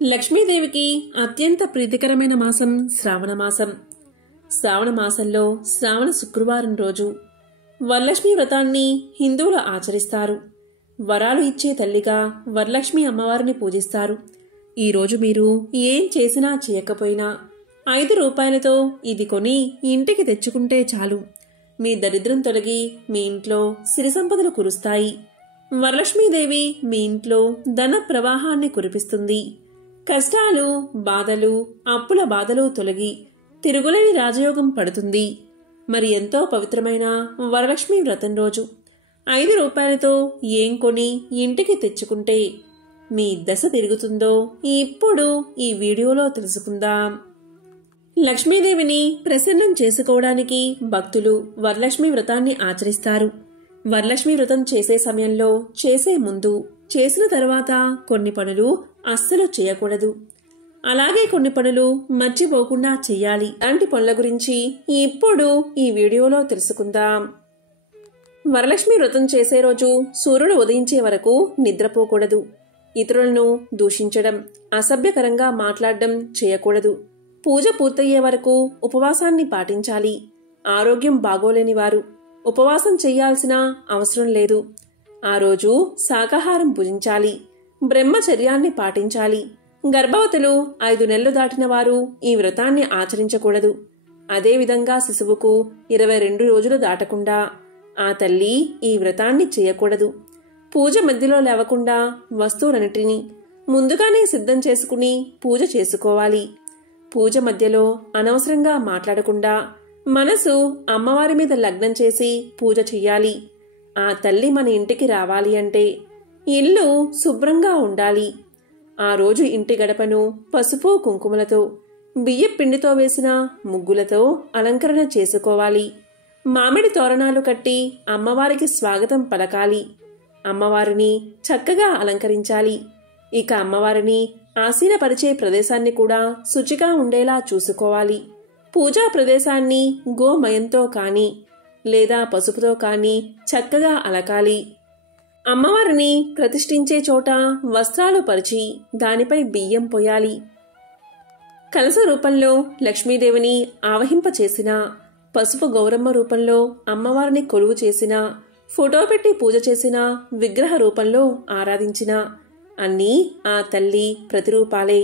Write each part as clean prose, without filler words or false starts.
లక్ష్మీదేవికి అత్యంత ప్రీతికరమైన మాసం శ్రావణ మాసం. శ్రావణ మాసంలో శ్రావణ శుక్రవారం రోజు వరలక్ష్మి వ్రతాన్ని హిందువులు ఆచరిస్తారు. వరాలు ఇచ్చే తల్లిగా వరలక్ష్మి అమ్మవారిని పూజిస్తారు. ఈరోజు మీరు ఏం చేసినా చేయకపోయినా 5 రూపాయలతో ఇది కొని ఇంటికి తెచ్చుకుంటే చాలు. మీ దరిద్రం తొలగి మీ ఇంట్లో సిరి సంపదలు కురుస్తాయి. వరలక్ష్మీదేవి మీ ఇంట్లో ధన ప్రవాహాన్ని కురిపిస్తుంది. కష్టాలు, బాధలు, అప్పుల బాధలు తొలగి తిరుగులేని రాజయోగం పడుతుంది. మరి ఎంతో పవిత్రమైన వరలక్ష్మి వ్రతం రోజు 5 రూపాయలతో ఏం కొని ఇంటికి తెచ్చుకుంటే మీ దశ తిరుగుతుందో ఇప్పుడు ఈ వీడియోలో తెలుసుకుందాం. లక్ష్మీదేవిని ప్రసన్నం చేసుకోవడానికి భక్తులు వరలక్ష్మి వ్రతాన్ని ఆచరిస్తారు. వరలక్ష్మి వ్రతం చేసే సమయంలో, చేసే ముందు, చేసిన తర్వాత కొన్ని పనులు అస్సలు చేయకూడదు. అలాగే కొన్ని పనులు మర్చిపోకుండా చెయ్యాలి. అలాంటి పనుల గురించి ఇప్పుడు ఈ వీడియోలో తెలుసుకుందాం. వరలక్ష్మి వ్రతం చేసే రోజు సూర్యుడు ఉదయించే వరకు నిద్రపోకూడదు. ఇతరులను దూషించడం, అసభ్యకరంగా మాట్లాడడం చేయకూడదు. పూజ పూర్తయ్యే వరకు ఉపవాసాన్ని పాటించాలి. ఆరోగ్యం బాగోలేని వారు ఉపవాసం చెయ్యాల్సిన అవసరం లేదు. ఆ రోజు శాకాహారం భుజించాలి. బ్రహ్మచర్యాన్ని పాటించాలి. గర్భవతులు 5 నెలలు దాటిన వారు ఈ వ్రతాన్ని ఆచరించకూడదు. అదేవిధంగా శిశువుకు 22 రోజులు దాటకుండా ఆ తల్లి ఈ వ్రతాన్ని చేయకూడదు. పూజ మధ్యలో లేవకుండా వస్తువులన్నిటినీ ముందుగానే సిద్ధం చేసుకుని పూజ చేసుకోవాలి. పూజ మధ్యలో అనవసరంగా మాట్లాడకుండా మనసు అమ్మవారి మీద లగ్నం చేసి పూజ చెయ్యాలి. ఆ తల్లి మన ఇంటికి రావాలి అంటే ఇల్లు శుభ్రంగా ఉండాలి. ఆ రోజు ఇంటి గడపను పసుపు కుంకుమలతో, బియ్యం పిండితో వేసిన ముగ్గులతో అలంకరణ చేసుకోవాలి. మామిడి తోరణాలు కట్టి అమ్మవారికి స్వాగతం పలకాలి. అమ్మవారిని చక్కగా అలంకరించాలి. ఇక అమ్మవారిని ఆసీనపరిచే ప్రదేశాన్ని కూడా శుచిగా ఉండేలా చూసుకోవాలి. పూజా ప్రదేశాన్ని గోమయంతో కానీ లేదా పసుపుతో కానీ చక్కగా అలకాలి. అమ్మవారిని ప్రతిష్ఠించే చోట వస్త్రాలు పరిచి దానిపై బియ్యం పోయాలి. కలశ రూపంలో లక్ష్మీదేవిని ఆవహింపచేసిన, పసుపు గౌరమ్మ రూపంలో అమ్మవారిని కొలువు చేసిన, ఫోటో పెట్టి పూజ చేసిన, విగ్రహ రూపంలో ఆరాధించిన అన్నీ ఆ తల్లి ప్రతిరూపాలే.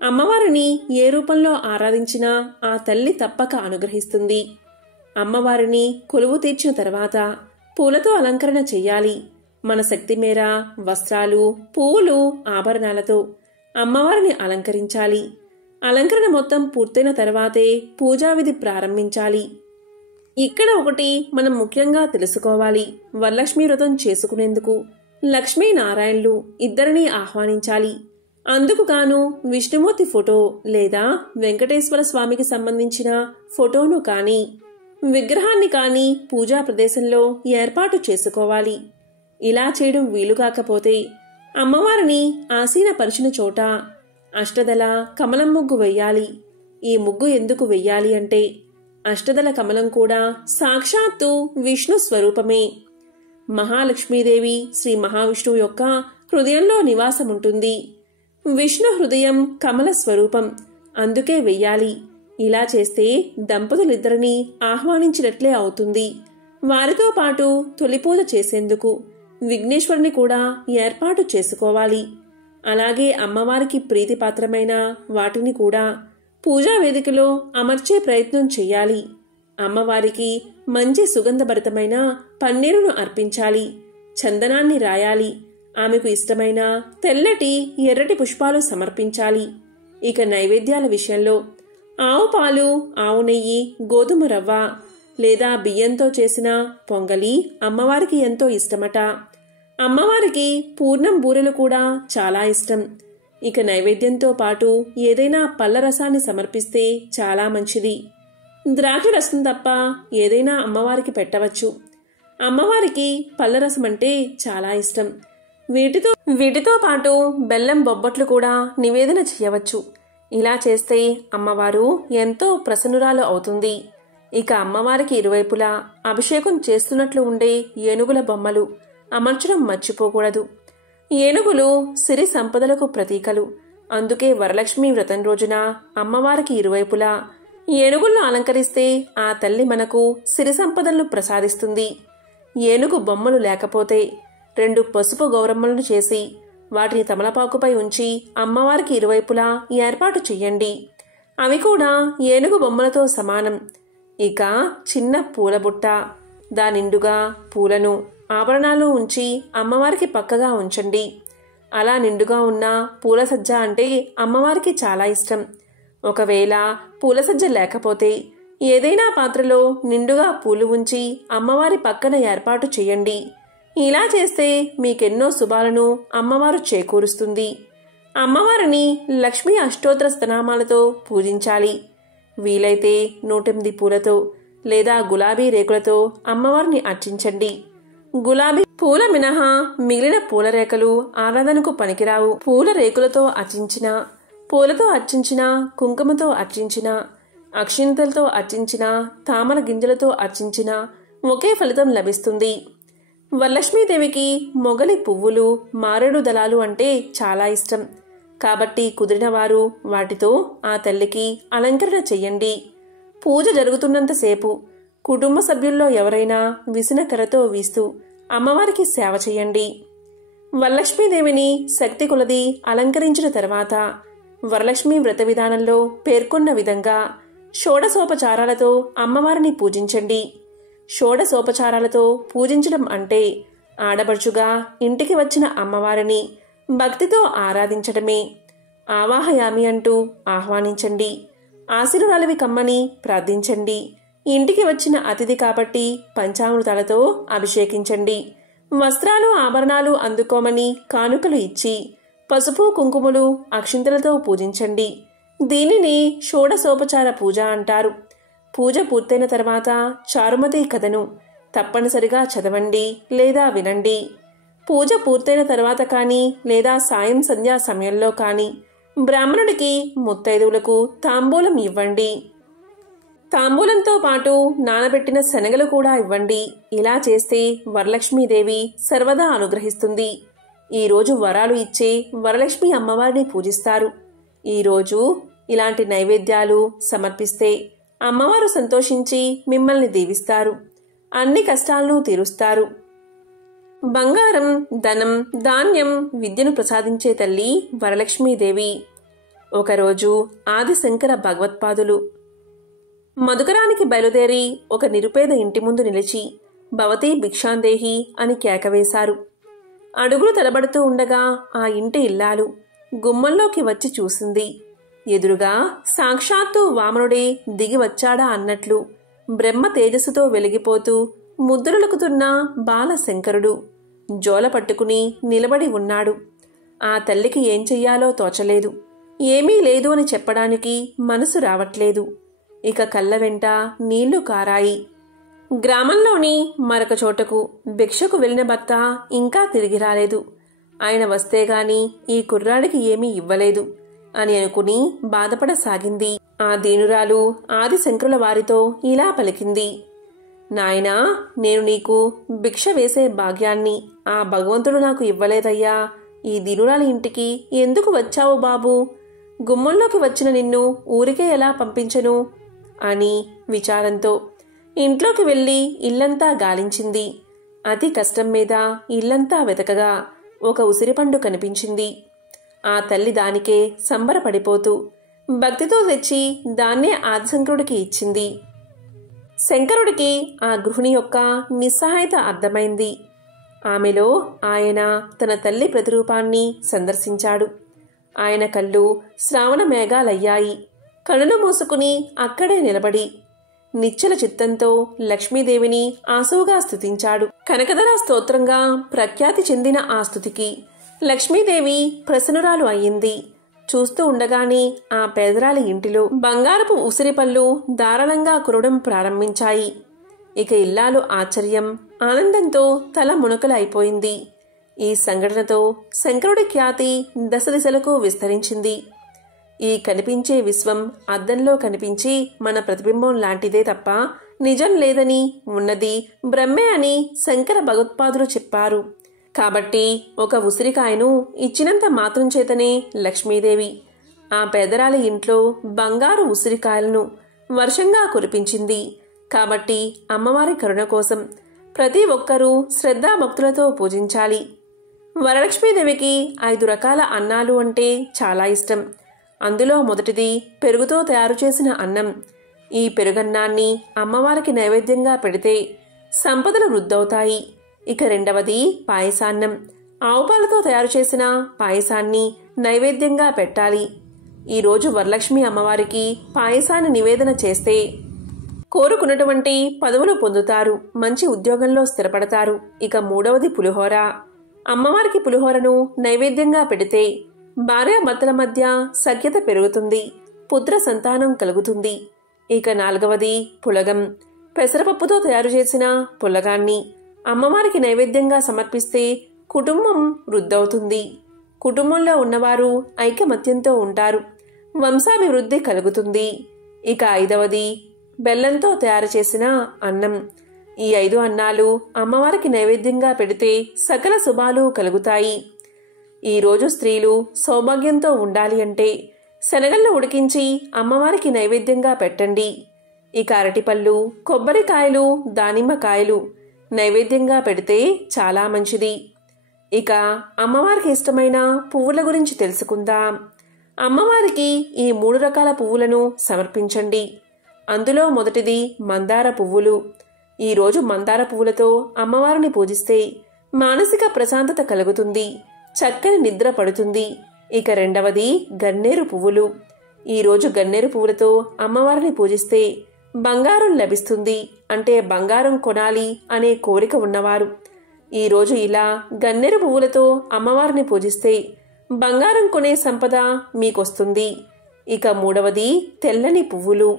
అమ్మవారిని ఏ రూపంలో ఆరాధించినా ఆ తల్లి తప్పక అనుగ్రహిస్తుంది. అమ్మవారిని కొలువు తీర్చిన తర్వాత పూలతో అలంకరణ చెయ్యాలి. మన శక్తి మేర వస్త్రాలు, పువ్వులు, ఆభరణాలతో అమ్మవారిని అలంకరించాలి. అలంకరణ మొత్తం పూర్తయిన తర్వాతే పూజావిధి ప్రారంభించాలి. ఇక్కడ ఒకటి మనం ముఖ్యంగా తెలుసుకోవాలి. వరలక్ష్మి వ్రతం చేసుకునేందుకు లక్ష్మీనారాయణులు ఇద్దరినీ ఆహ్వానించాలి. అందుకు గాను విష్ణుమూర్తి ఫోటో లేదా వెంకటేశ్వర స్వామికి సంబంధించిన ఫోటోను కానీ, విగ్రహాన్ని కానీ పూజా ప్రదేశంలో ఏర్పాటు చేసుకోవాలి. ఇలా చేయడం వీలు కాకపోతే అమ్మవారిని ఆసీనపరిచిన చోట అష్టదళ కమలం ముగ్గు వెయ్యాలి. ఈ ముగ్గు ఎందుకు వెయ్యాలి అంటే అష్టదళ కమలం కూడా సాక్షాత్తు విష్ణు స్వరూపమే. మహాలక్ష్మీదేవి శ్రీ మహావిష్ణువు యొక్క హృదయంలో నివాసముంటుంది. విష్ణు హృదయం కమల స్వరూపం, అందుకే వెయ్యాలి. ఇలా చేస్తే దంపతులిద్దరినీ ఆహ్వానించినట్లే అవుతుంది. వారితో పాటు తొలి పూజ చేసేందుకు విఘ్నేశ్వరుని కూడా ఏర్పాటు చేసుకోవాలి. అలాగే అమ్మవారికి ప్రీతిపాత్రమైన వాటిని కూడా పూజా వేదికలో అమర్చే ప్రయత్నం చెయ్యాలి. అమ్మవారికి మంచి సుగంధభరితమైన పన్నీరును అర్పించాలి. చందనాన్ని రాయాలి. ఆమెకు ఇష్టమైన తెల్లటి, ఎర్రటి పుష్పాలు సమర్పించాలి. ఇక నైవేద్యాల విషయంలో ఆవు పాలు, ఆవు నెయ్యి, గోధుమ రవ్వ లేదా బియ్యంతో చేసిన పొంగలి అమ్మవారికి ఎంతో ఇష్టమట. అమ్మవారికి పూర్ణం బూరెలు కూడా చాలా ఇష్టం. ఇక నైవేద్యంతో పాటు ఏదైనా పళ్ళ రసాన్ని సమర్పిస్తే చాలా మంచిది. ద్రాక్ష రసం తప్ప ఏదైనా అమ్మవారికి పెట్టవచ్చు. అమ్మవారికి పళ్ళ రసం అంటే చాలా ఇష్టం. వీటితో పాటు బెల్లం బొబ్బట్లు కూడా నివేదన చేయవచ్చు. ఇలా చేస్తే అమ్మవారు ఎంతో ప్రసన్నురాలు అవుతుంది. ఇక అమ్మవారికి ఇరువైపులా అభిషేకం చేస్తున్నట్లు ఉండే ఏనుగుల బొమ్మలు అమర్చడం మర్చిపోకూడదు. ఏనుగులు సిరి సంపదలకు ప్రతీకలు. అందుకే వరలక్ష్మి వ్రతం రోజున అమ్మవారికి ఇరువైపులా ఏనుగులను అలంకరిస్తే ఆ తల్లి మనకు సిరి సంపదలను ప్రసాదిస్తుంది. ఏనుగు బొమ్మలు లేకపోతే 2 పసుపు గౌరమ్మలను చేసి వాటిని తమలపాకుపై ఉంచి అమ్మవారికి ఇరువైపులా ఏర్పాటు చెయ్యండి. అవి కూడా ఏనుగు బొమ్మలతో సమానం. ఇక చిన్న పూలబుట్ట, దానిండుగా పూలను ఆభరణాలు ఉంచి అమ్మవారికి పక్కగా ఉంచండి. అలా నిండుగా ఉన్న పూల సజ్జ అంటే అమ్మవారికి చాలా ఇష్టం. ఒకవేళ పూల సజ్జ లేకపోతే ఏదైనా పాత్రలో నిండుగా పూలు ఉంచి అమ్మవారి పక్కన ఏర్పాటు చేయండి. ఇలా చేస్తే మీకెన్నో శుభాలను అమ్మవారు చేకూరుస్తుంది. అమ్మవారిని లక్ష్మీ అష్టోత్తర స్తనామాలతో పూజించాలి. వీలైతే 108 పూలతో లేదా గులాబీ రేకులతో అమ్మవారిని అర్చించండి. గులాబీ పూల మినహా మిగిలిన పూల రేకలు ఆరాధనకు పనికిరావు. పూల రేకులతో అర్చించిన, పూలతో అర్చించిన, కుంకుమతో అర్చించిన, అక్షింతలతో అర్చించిన, తామర గింజలతో అర్చించిన ఒకే ఫలితం లభిస్తుంది. వరలక్ష్మీదేవికి మొగలి పువ్వులు, మారేడు దళాలు అంటే చాలా ఇష్టం. కాబట్టి కుదిరిన వారు వాటితో ఆ తల్లికి అలంకరణ చెయ్యండి. పూజ జరుగుతున్నంతసేపు కుటుంబ సభ్యుల్లో ఎవరైనా విసనకర్రతో వీస్తూ అమ్మవారికి సేవ చేయండి. వరలక్ష్మీదేవిని శక్తి కొలది అలంకరించిన తర్వాత వరలక్ష్మి వ్రత విధానంలో పేర్కొన్న విధంగా షోడశోపచారాలతో అమ్మవారిని పూజించండి. షోడశోపచారాలతో పూజించడం అంటే ఆడపడుచుగా ఇంటికి వచ్చిన అమ్మవారిని భక్తితో ఆరాధించడమే. ఆవాహయామి అంటూ ఆహ్వానించండి. ఆశీర్వాదాలవి కమ్మని ప్రార్థించండి. ఇంటికి వచ్చిన అతిథి కాబట్టి పంచామృతాలతో అభిషేకించండి. వస్త్రాలు, ఆభరణాలు అందుకోమని కానుకలు ఇచ్చి పసుపు, కుంకుమలు, అక్షింతలతో పూజించండి. దీనిని షోడశోపచార పూజ అంటారు. పూజ పూర్తయిన తర్వాత చారుమతి కథను తప్పనిసరిగా చదవండి లేదా వినండి. పూజ పూర్తయిన తర్వాత కానీ లేదా సాయం సంధ్యా సమయంలో కానీ బ్రాహ్మణుడికి, ముత్తైదువులకు తాంబూలం ఇవ్వండి. తాంబూలంతో పాటు నానబెట్టిన శనగలు కూడా ఇవ్వండి. ఇలా చేస్తే వరలక్ష్మీదేవి సర్వదా అనుగ్రహిస్తుంది. ఈరోజు వరాలు ఇచ్చే వరలక్ష్మి అమ్మవారిని పూజిస్తారు. ఈరోజు ఇలాంటి నైవేద్యాలు సమర్పిస్తే అమ్మవారు సంతోషించి మిమ్మల్ని దీవిస్తారు. అన్ని కష్టాలను తీరుస్తారు. బంగారం, ధనం, ధాన్యం, విద్యను ప్రసాదించే తల్లి వరలక్ష్మీదేవి. ఒకరోజు ఆదిశంకర భగవత్పాదులు మధుకరానికి బయలుదేరి ఒక నిరుపేద ఇంటి ముందు నిలిచి భవతి భిక్షాందేహి అని కేకవేశారు. అడుగులు తడబడుతూ ఉండగా ఆ ఇంటి ఇల్లాలు గుమ్మంలోకి వచ్చి చూసింది. ఎదురుగా సాక్షాత్తు వామనుడే దిగి వచ్చాడా అన్నట్లు బ్రహ్మ తేజస్సుతో వెలిగిపోతూ ముద్రలుకుతున్న బాలశంకరుడు జోల పట్టుకుని నిలబడి ఉన్నాడు. ఆ తల్లికి ఏం చెయ్యాలో తోచలేదు. ఏమీ లేదు అని చెప్పడానికి మనసు రావట్లేదు. ఇక కళ్ళ వెంట నీళ్లు కారాయి. గ్రామంలోని మరొక చోటకు భిక్షకు వెళ్లిన భర్త ఇంకా తిరిగి రాలేదు. ఆయన వస్తేగాని ఈ కుర్రాడికి ఏమీ ఇవ్వలేదు అని అనుకుని బాధపడసాగింది. ఆ దీనురాలు ఆదిశంకరుల వారితో ఇలా పలికింది. నాయనా, నేను నీకు భిక్ష వేసే భాగ్యాన్ని ఆ భగవంతుడు నాకు ఇవ్వలేదయ్యా. ఈ దీనురాలి ఇంటికి ఎందుకు వచ్చావు బాబూ? గుమ్మంలోకి వచ్చిన నిన్ను ఊరికే ఎలా పంపించను అని విచారంతో ఇంట్లోకి వెళ్లి ఇల్లంతా గాలించింది. అతి కష్టం మీద ఇల్లంతా వెతకగా ఒక ఉసిరిపండు కనిపించింది. ఆ తల్లి దానికే సంబరపడిపోతూ భక్తితో తెచ్చి దాన్నే ఆదిశంకరుడికి ఇచ్చింది. శంకరుడికి ఆ గృహిణి యొక్క నిస్సహాయత అర్థమైంది. ఆమెలో ఆయన తన తల్లి ప్రతిరూపాన్ని సందర్శించాడు. ఆయన కళ్ళు శ్రావణ మేఘాలయ్యాయి. కనులు మూసుకుని అక్కడే నిలబడి నిశ్చల చిత్తంతో లక్ష్మీదేవిని ఆసువుగా స్తుతించాడు. కనకధర స్తోత్రంగా ప్రఖ్యాతి చెందిన ఆ స్తుతికి లక్ష్మీదేవి ప్రసన్నురాలు అయ్యింది. చూస్తూ ఉండగానే ఆ పేదరాలి ఇంటిలో బంగారపు ఉసిరిపళ్ళు ధారాళంగా కురవడం ప్రారంభించాయి. ఇక ఇల్లాలు ఆశ్చర్యం, ఆనందంతో తల మునకలైపోయింది. ఈ సంఘటనతో శంకరుడి ఖ్యాతి దశ దిశలకు విస్తరించింది. ఈ కనిపించే విశ్వం అద్దంలో కనిపించి మన ప్రతిబింబం లాంటిదే తప్ప నిజం లేదని, ఉన్నది బ్రహ్మే అని శంకర భగవత్పాదులు చెప్పారు. కాబట్టి ఒక ఉసిరికాయను ఇచ్చినంత మాత్రం చేతనే లక్ష్మీదేవి ఆ పేదరాలి ఇంట్లో బంగారు ఉసిరికాయలను వర్షంగా కురిపించింది. కాబట్టి అమ్మవారి కరుణ కోసం ప్రతి ఒక్కరూ శ్రద్ధాభక్తులతో పూజించాలి. వరలక్ష్మీదేవికి 5 రకాల అన్నాలు అంటే చాలా ఇష్టం. అందులో మొదటిది పెరుగుతో తయారు చేసిన అన్నం. ఈ పెరుగన్నాన్ని అమ్మవారికి నైవేద్యంగా పెడితే సంపదలు వృద్ధవుతాయి. ఇక రెండవది పాయసాన్నం. ఆవుపాలతో తయారు చేసిన పాయసాన్ని నైవేద్యంగా పెట్టాలి. ఈరోజు వరలక్ష్మి అమ్మవారికి పాయసాన్ని నివేదన చేస్తే కోరుకున్నటువంటి పదవులు పొందుతారు, మంచి ఉద్యోగంలో స్థిరపడతారు. ఇక మూడవది పులిహోర. అమ్మవారికి పులిహోరను నైవేద్యంగా పెడితే భార్యాభర్తల మధ్య సఖ్యత పెరుగుతుంది, పుత్ర సంతానం కలుగుతుంది. ఇక నాలుగవది పులగం. పెసరపప్పుతో తయారు చేసిన పులగాన్ని అమ్మవారికి నైవేద్యంగా సమర్పిస్తే కుటుంబం వృద్ధవుతుంది. కుటుంబంలో ఉన్నవారు ఐకమత్యంతో ఉంటారు, వంశాభివృద్ధి కలుగుతుంది. ఇక ఐదవది బెల్లంతో తయారు చేసిన అన్నం. ఈ 5 అన్నాలు అమ్మవారికి నైవేద్యంగా పెడితే సకల శుభాలు కలుగుతాయి. ఈరోజు స్త్రీలు సౌభాగ్యంతో ఉండాలి అంటే శనగలను ఉడికించి అమ్మవారికి నైవేద్యంగా పెట్టండి. ఇక అరటిపళ్ళు, కొబ్బరికాయలు, దానిమ్మకాయలు నైవేద్యంగా పెడితే చాలా మంచిది. ఇక అమ్మవారికి ఇష్టమైన పువ్వుల గురించి తెలుసుకుందాం. అమ్మవారికి ఈ 3 రకాల పువ్వులను సమర్పించండి. అందులో మొదటిది మందార పువ్వులు. ఈరోజు మందార పువ్వులతో అమ్మవారిని పూజిస్తే మానసిక ప్రశాంతత కలుగుతుంది, చక్కని నిద్ర పడుతుంది. ఇక రెండవది గన్నేరు పువ్వులు. ఈరోజు గన్నేరు పువ్వులతో అమ్మవారిని పూజిస్తే బంగారం లభిస్తుంది, అంటే బంగారం కొనాలి అనే కోరిక ఉన్నవారు ఈరోజు ఇలా గన్నేరు పువ్వులతో అమ్మవారిని పూజిస్తే బంగారం కొనే సంపద మీకొస్తుంది. ఇక మూడవది తెల్లని పువ్వులు.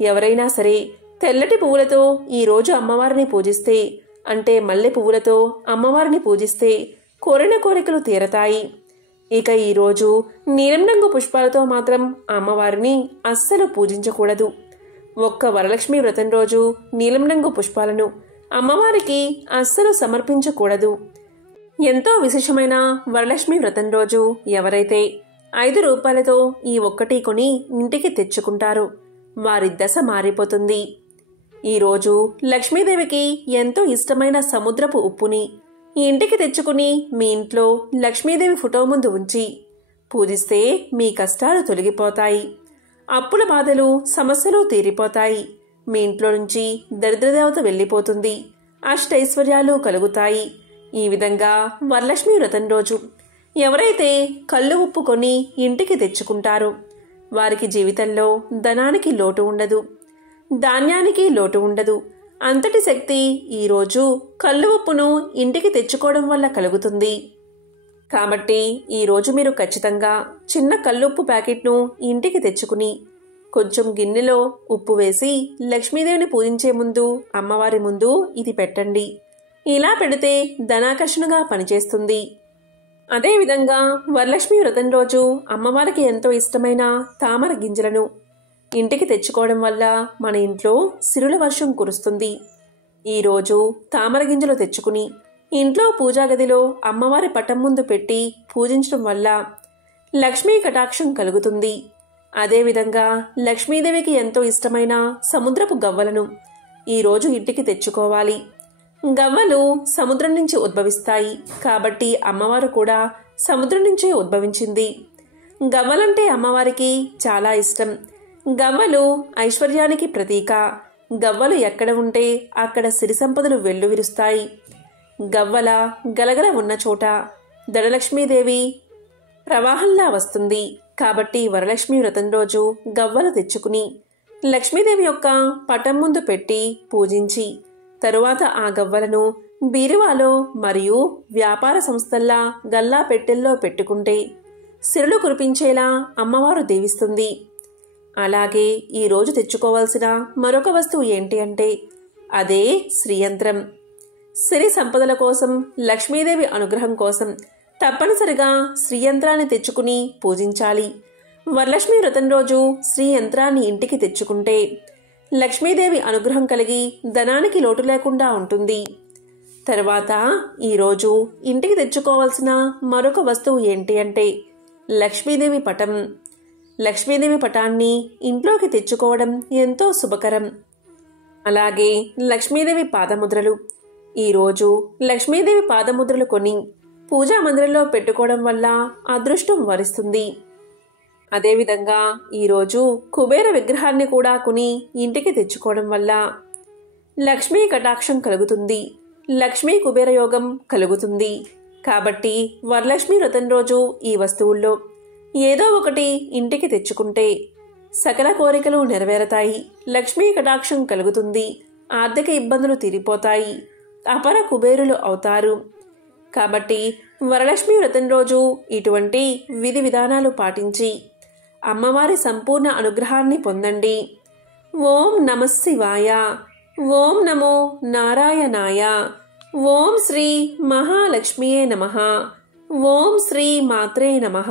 ఎవరైనా సరే తెల్లటి పువ్వులతో ఈరోజు అమ్మవారిని పూజిస్తే, అంటే మల్లె పువ్వులతో అమ్మవారిని పూజిస్తే కోరిన కోరికలు తీరతాయి. ఇక ఈరోజు నీలం రంగు పుష్పాలతో మాత్రం అమ్మవారిని అస్సలు పూజించకూడదు. ఒక్క వరలక్ష్మి వ్రతం రోజు నీలం రంగు పుష్పాలను అమ్మవారికి అస్సలు సమర్పించకూడదు. ఎంతో విశేషమైన వరలక్ష్మి వ్రతం రోజు ఎవరైతే 5 రూపాయలతో ఈ ఒక్కటి కొని ఇంటికి తెచ్చుకుంటారో వారి దశ మారిపోతుంది. ఈరోజు లక్ష్మీదేవికి ఎంతో ఇష్టమైన సముద్రపు ఉప్పుని ఇంటికి తెచ్చుకుని మీ ఇంట్లో లక్ష్మీదేవి ఫోటో ముందు ఉంచి పూజిస్తే మీ కష్టాలు తొలగిపోతాయి, అప్పుల బాధలు, సమస్యలు తీరిపోతాయి. మీ ఇంట్లో నుంచి దరిద్రదేవత వెళ్ళిపోతుంది, అష్టైశ్వర్యాలు కలుగుతాయి. ఈ విధంగా వరలక్ష్మి వ్రతం రోజు ఎవరైతే కళ్ళు ఉప్పు కొని ఇంటికి తెచ్చుకుంటారో వారికి జీవితంలో ధనానికి లోటు ఉండదు, ధాన్యానికి లోటు ఉండదు. అంతటి శక్తి ఈరోజు కళ్ళు ఉప్పును ఇంటికి తెచ్చుకోవడం వల్ల కలుగుతుంది. కాబట్టి ఈరోజు మీరు ఖచ్చితంగా చిన్న కల్లుప్పు ప్యాకెట్ను ఇంటికి తెచ్చుకుని కొంచెం గిన్నెలో ఉప్పు వేసి లక్ష్మీదేవిని పూజించే ముందు అమ్మవారి ముందు ఇది పెట్టండి. ఇలా పెడితే ధనాకర్షణగా పనిచేస్తుంది. అదేవిధంగా వరలక్ష్మి వ్రతం రోజు అమ్మవారికి ఎంతో ఇష్టమైన తామర గింజలను ఇంటికి తెచ్చుకోవడం వల్ల మన ఇంట్లో సిరుల వర్షం కురుస్తుంది. ఈరోజు తామర గింజలు తెచ్చుకుని ఇంట్లో పూజా గదిలో అమ్మవారి పటం ముందు పెట్టి పూజించడం వల్ల లక్ష్మీ కటాక్షం కలుగుతుంది. అదేవిధంగా లక్ష్మీదేవికి ఎంతో ఇష్టమైన సముద్రపు గవ్వలను ఈరోజు ఇంటికి తెచ్చుకోవాలి. గవ్వలు సముద్రం నుంచి ఉద్భవిస్తాయి కాబట్టి అమ్మవారు కూడా సముద్రం నుంచే ఉద్భవించింది. గవ్వలంటే అమ్మవారికి చాలా ఇష్టం. గవ్వలు ఐశ్వర్యానికి ప్రతీక. గవ్వలు ఎక్కడ ఉంటే అక్కడ సిరి సంపదలు వెల్లువిరుస్తాయి. గవ్వల గలగల ఉన్న చోట ధనలక్ష్మీదేవి ప్రవాహంలా వస్తుంది. కాబట్టి వరలక్ష్మి వ్రతం రోజు గవ్వలు తెచ్చుకుని లక్ష్మీదేవి యొక్క పటం ముందు పెట్టి పూజించి తరువాత ఆ గవ్వలను బీరువాలో మరియు వ్యాపార సంస్థల్లా గల్లా పెట్టెల్లో పెట్టుకుంటే సిరులు కురిపించేలా అమ్మవారు దీవిస్తుంది. అలాగే ఈరోజు తెచ్చుకోవాల్సిన మరొక వస్తువు ఏంటి అంటే అదే శ్రీయంత్రం. సిరి సంపదల కోసం, లక్ష్మీదేవి అనుగ్రహం కోసం తప్పనిసరిగా శ్రీయంత్రాన్ని తెచ్చుకుని పూజించాలి. వరలక్ష్మి వ్రతం రోజు శ్రీయంత్రాన్ని ఇంటికి తెచ్చుకుంటే లక్ష్మీదేవి అనుగ్రహం కలిగి ధనానికి లోటు లేకుండా ఉంటుంది. తర్వాత ఈరోజు ఇంటికి తెచ్చుకోవాల్సిన మరొక వస్తువు ఏంటి అంటే లక్ష్మీదేవి పటం. లక్ష్మీదేవి పటాన్ని ఇంట్లోకి తెచ్చుకోవడం ఎంతో శుభకరం. అలాగే లక్ష్మీదేవి పాదముద్రలు. ఈరోజు లక్ష్మీదేవి పాదముద్రలు కొని పూజా మందిరంలో పెట్టుకోవడం వల్ల అదృష్టం వరిస్తుంది. అదేవిధంగా ఈరోజు కుబేర విగ్రహాన్ని కూడా కొని ఇంటికి తెచ్చుకోవడం వల్ల లక్ష్మీ కటాక్షం కలుగుతుంది, లక్ష్మీ కుబేర యోగం కలుగుతుంది. కాబట్టి వరలక్ష్మి వ్రతం రోజు ఈ వస్తువుల్లో ఏదో ఒకటి ఇంటికి తెచ్చుకుంటే సకల కోరికలు నెరవేరతాయి, లక్ష్మీ కటాక్షం కలుగుతుంది, ఆర్థిక ఇబ్బందులు తీరిపోతాయి, అపర కుబేరులు అవుతారు. కాబట్టి వరలక్ష్మి వ్రతం రోజు ఇటువంటి విధి విధానాలు పాటించి అమ్మవారి సంపూర్ణ అనుగ్రహాన్ని పొందండి. ఓం నమః శివాయ. ఓం నమో నారాయణాయ. ఓం శ్రీ మహాలక్ష్మియే నమః. ఓం శ్రీ మాత్రే నమః.